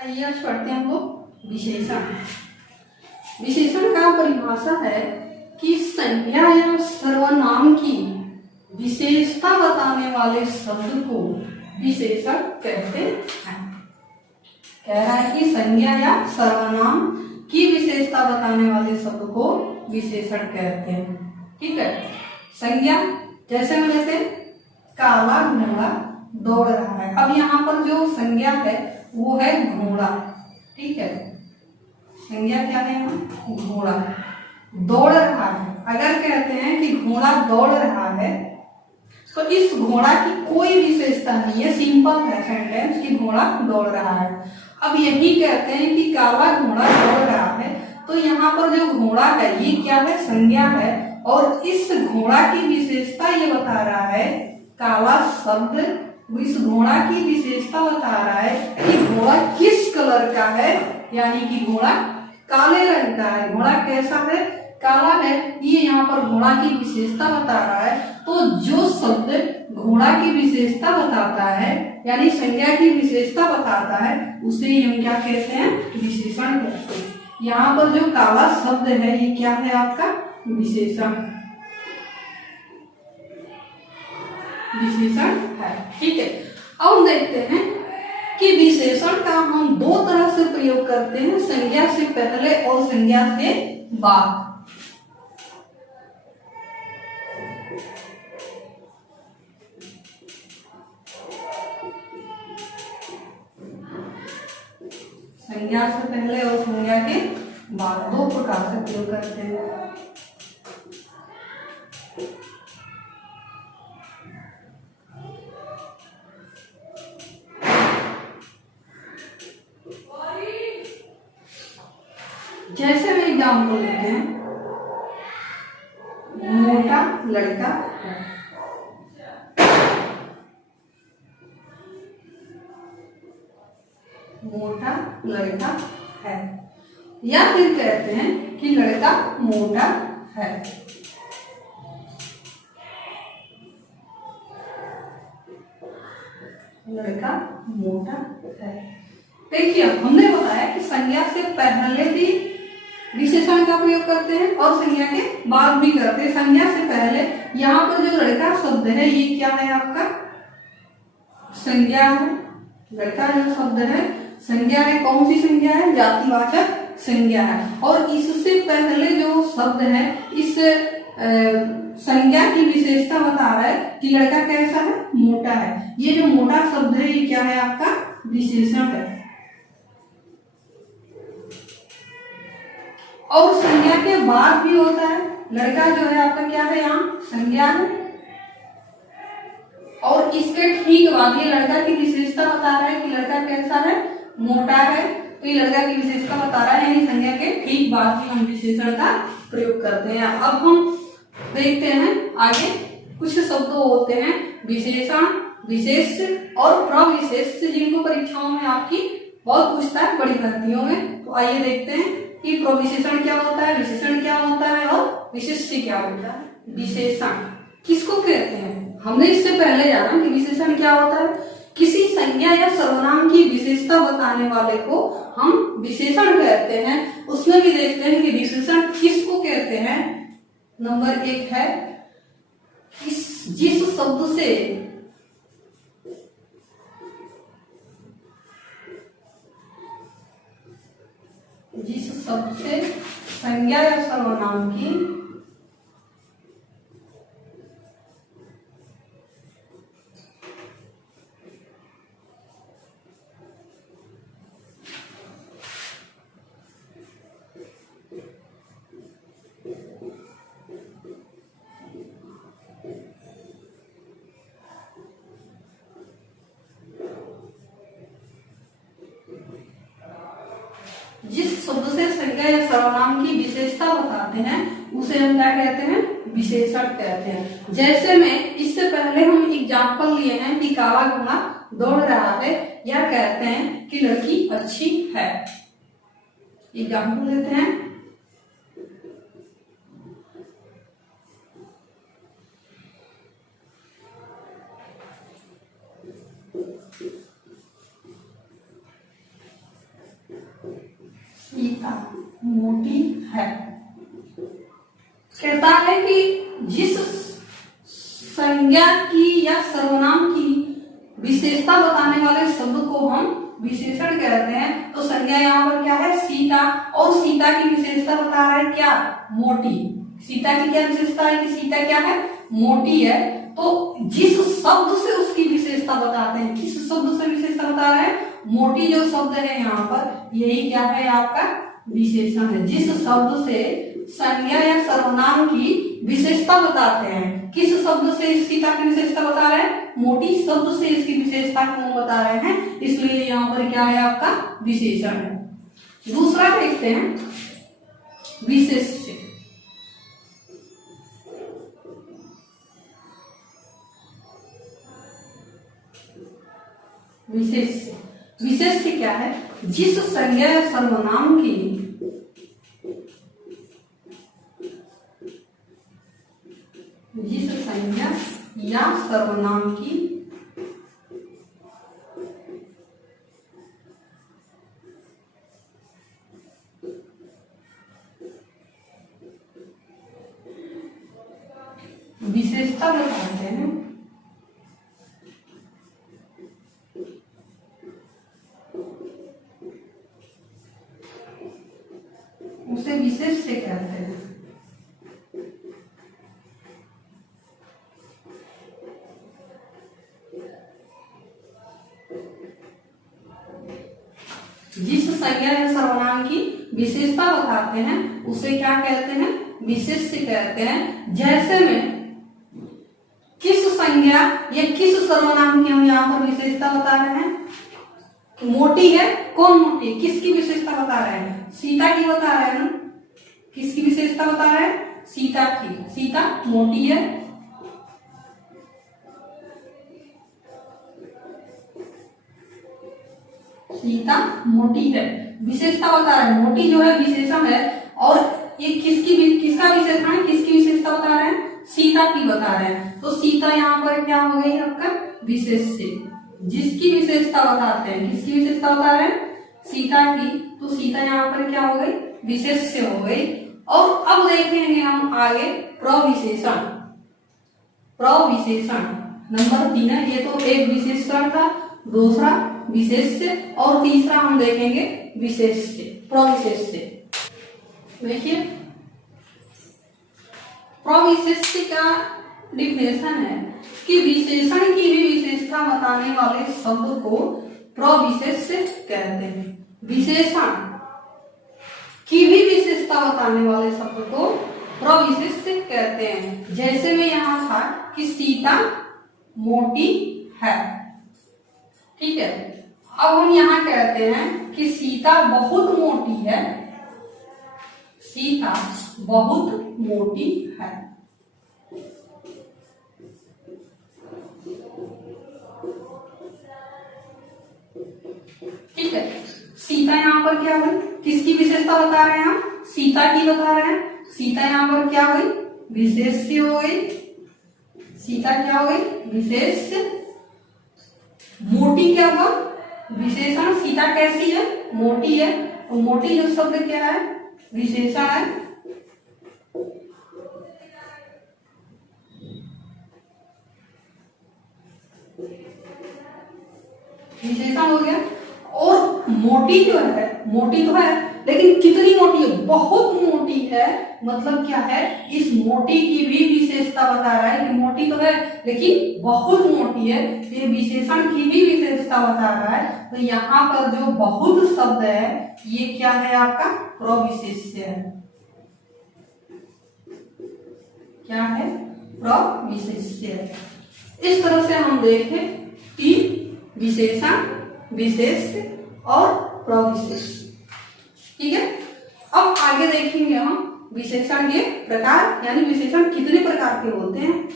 आइए आज पढ़ते हैं हम लोग विशेषण। विशेषण का परिभाषा है कि संज्ञा या सर्वनाम की विशेषता बताने वाले शब्द को विशेषण कहते हैं। कह रहा है कि संज्ञा या सर्वनाम की विशेषता बताने वाले शब्द को विशेषण कहते हैं। ठीक है, संज्ञा जैसे हम लेते हैं काला घोड़ा दौड़ रहा है। अब यहाँ पर जो संज्ञा है वो है घोड़ा। ठीक है, संज्ञा क्या है? घोड़ा दौड़ रहा है। अगर कहते हैं कि घोड़ा दौड़ रहा है तो इस घोड़ा की कोई विशेषता नहीं है, सिंपल है सेंटेंस कि घोड़ा दौड़ रहा है। अब यही कहते हैं कि काला घोड़ा दौड़ रहा है, तो यहाँ पर जो घोड़ा है ये क्या है? संज्ञा है। और इस घोड़ा की विशेषता ये बता रहा है, काला शब्द इस घोड़ा की विशेषता बता रहा है कि घोड़ा किस कलर का है, यानी कि घोड़ा काले रंग का है। घोड़ा कैसा है? काला है। ये यहाँ पर घोड़ा की विशेषता बता रहा है। तो जो शब्द घोड़ा की विशेषता बताता है, यानी संज्ञा की विशेषता बताता है, उसे हम क्या कहते हैं? विशेषण कहते हैं। यहाँ पर जो काला शब्द है ये क्या है? आपका विशेषण, विशेषण है। ठीक है, अब हम देखते हैं कि विशेषण का हम दो तरह से प्रयोग करते हैं, संज्ञा से पहले और संज्ञा के बाद। संज्ञा से पहले और संज्ञा के बाद दो प्रकार से प्रयोग करते हैं। जैसे हम एग्जाम्पल लेते हैं, मोटा लड़का है। मोटा लड़का है, या फिर कहते हैं कि लड़का मोटा है। लड़का मोटा है। देखिए, हमने बताया कि संज्ञा से पहले भी विशेषण का प्रयोग करते हैं और संज्ञा के बाद भी करते हैं। संज्ञा से पहले यहाँ पर जो लड़का शब्द है ये क्या है? आपका संज्ञा है। लड़का जो शब्द है संज्ञा है। कौन सी संज्ञा है? जातिवाचक संज्ञा है। और इससे पहले जो शब्द है इस संज्ञा की विशेषता बता रहा है कि लड़का कैसा है? मोटा है। ये जो मोटा शब्द है ये क्या है? आपका विशेषण है। और संज्ञा के बाद भी होता है, लड़का जो है आपका क्या है? यहाँ संज्ञा है। और इसके ठीक बाद ये लड़का की विशेषता बता रहा है कि लड़का कैसा है? मोटा है। तो ये लड़का की विशेषता बता रहा है, यानी संज्ञा के ठीक बाद भी हम विशेषण का प्रयोग करते हैं। अब हम देखते हैं आगे कुछ शब्द होते हैं विशेषण, विशेष और प्रविशेष, जिनको परीक्षाओं में आपकी बहुत पूछता है बड़ी भर्तियों में। तो आइए देखते हैं कि प्रविशेषण क्या होता है, विशेषण क्या होता है और विशेष्य क्या होता है। विशेषण किसको कहते हैं? हमने इससे पहले जाना कि विशेषण क्या होता है। किसी संज्ञा या सर्वनाम की विशेषता बताने वाले को हम विशेषण कहते हैं। उसमें भी देखते हैं कि विशेषण किसको कहते हैं। नंबर एक है जिस शब्द से संज्ञा या सर्वनाम की संज्ञा या सर्वनाम की विशेषता बताते हैं उसे हम क्या कहते हैं? विशेषण कहते हैं। जैसे में इससे पहले हम एग्जाम्पल लिए हैं कि काला घोड़ा दौड़ रहा है, या कहते हैं कि लड़की अच्छी है। एग्जाम्पल लेते हैं, हैं कि जिस संज्ञा की या सर्वनाम की विशेषता बताने वाले शब्द को हम विशेषण कहते हैं। तो संज्ञा यहाँ पर क्या है? सीता, और सीता की विशेषता बता रहा है क्या? मोटी। सीता की क्या विशेषता है कि सीता क्या है? मोटी है। तो जिस शब्द से उसकी विशेषता बताते हैं, किस शब्द से विशेषता बता रहे हैं? मोटी जो शब्द है यहाँ पर, यही क्या है? आपका विशेषण है। जिस शब्द से संज्ञा या सर्वनाम की विशेषता बताते हैं, किस शब्द से सीता की विशेषता बता रहे हैं? मोटी शब्द से इसकी विशेषता को बता रहे हैं, इसलिए यहाँ पर क्या है? आपका विशेषण है। दूसरा देखते हैं विशेष्य। विशेष्य, विशेष्य क्या है? जिस संज्ञा या सर्वनाम की या सर्वनाम की विशेषता बताते हैं, उसे विशेष्य कहते हैं। जिस संज्ञा या सर्वनाम की विशेषता बताते हैं उसे क्या कहते हैं? विशेष्य कहते हैं। जैसे में किस संज्ञा या किस सर्वनाम की हम यहाँ पर विशेषता बता रहे हैं? मोटी है। कौन मोटी है? किसकी विशेषता बता रहे हैं? सीता की बता रहे हैं। किसकी विशेषता बता रहे हैं? सीता की। सीता मोटी है। सीता मोटी है, विशेषता बता रहे हैं। मोटी जो है विशेषण है, और ये किसका विशेषण है? किसकी विशेषता बता रहे हैं? सीता की बता रहे हैं। तो सीता यहाँ पर क्या हो गई? आपका विशेष्य। जिसकी विशेषता बताते हैं, किसकी विशेषता बता रहे हैं? सीता की। तो सीता यहाँ पर क्या हो गई? विशेष्य हो गई। और अब देखेंगे हम आगे प्रविशेषण। प्रविशेषण नंबर 3 है। ये तो एक विशेषण था, दूसरा विशेष्य, और तीसरा हम देखेंगे विशेष्य, प्रविशेष्य। देखिए प्रविशेष्य का डिफिनेशन है कि विशेषण की भी विशेषता बताने वाले शब्द को प्रविशेष्य कहते हैं। विशेषण की भी विशेषता बताने वाले शब्द को प्रविशेष्य कहते हैं। जैसे में यहाँ था कि सीता मोटी है, ठीक है। अब हम यहाँ कहते हैं कि सीता बहुत मोटी है। सीता बहुत मोटी है, ठीक है। सीता यहाँ पर क्या हुई? किसकी विशेषता बता रहे हैं हम? सीता की बता रहे हैं। सीता यहाँ पर क्या हुई? विशेष्य हो गई। सीता क्या हो गई? विशेष्य। मोटी क्या हुआ? विशेषण। सीता कैसी है? मोटी है। तो मोटी जो शब्द क्या है? विशेषण है। विशेषण हो गया। और मोटी जो है, मोटी तो है, लेकिन कितनी मोटी है? बहुत मोटी है। मतलब क्या है? इस मोटी की भी विशेषता बता रहा है कि मोटी तो है लेकिन बहुत मोटी है। ये विशेषण की भी विशेषता बता रहा है। तो यहाँ पर जो बहुत शब्द है ये क्या है? आपका प्रविशेष्य है। क्या है? प्रविशेष्य। इस तरह से हम देखें 3 विशेषण, विशेष्य और प्रविशेष्य, ठीक है। अब आगे देखेंगे हम विशेषण के प्रकार, यानी विशेषण कितने प्रकार के होते हैं।